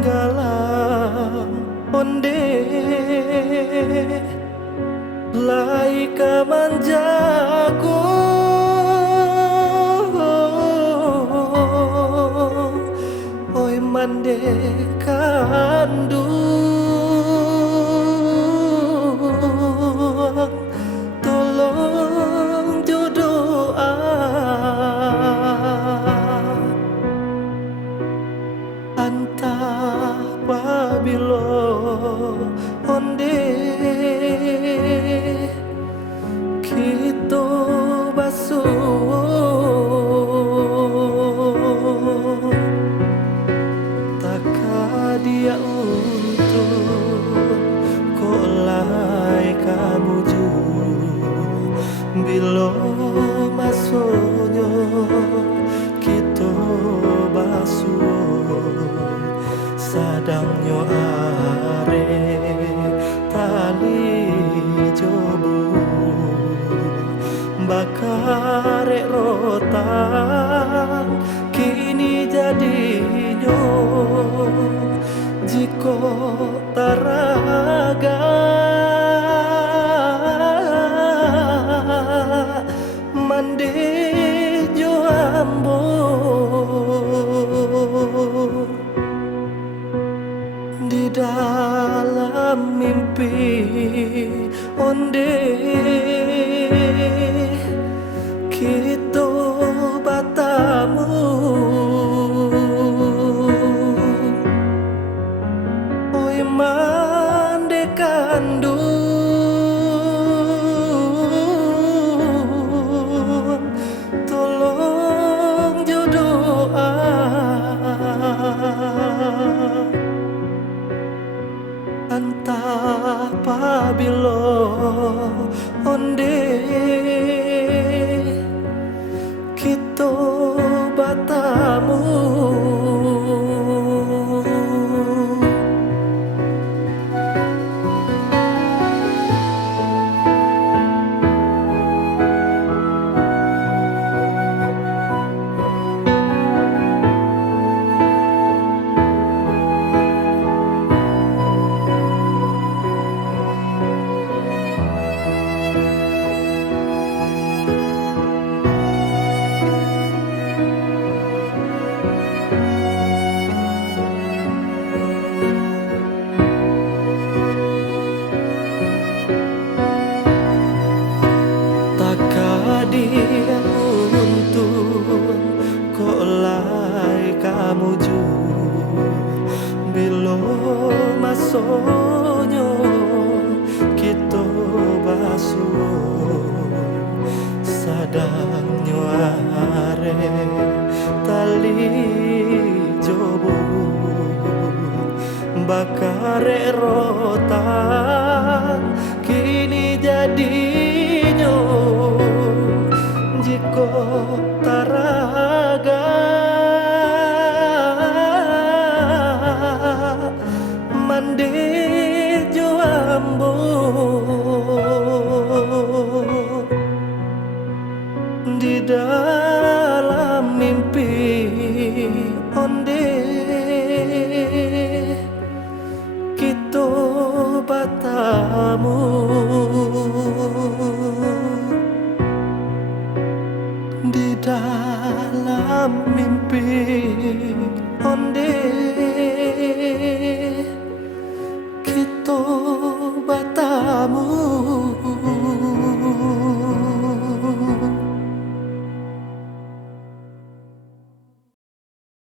galang onde lai kamanjago oi mande kandung tolong jodoh antah pabilo onde kita basuh dia untuk kolai kamu ju bilo masonyo kita basuh sadangnya are tali jobu bakare rotan kini jadinya jiko taraga mande jo ambo di dalam mimpi onde kita batamu mande kandung tolong jodoh antah pabilo onde kita batamu dia untuk kolai kamu ju bilo masonyo kita basuh sadangnya are tali jobo bakare rotan kini jadi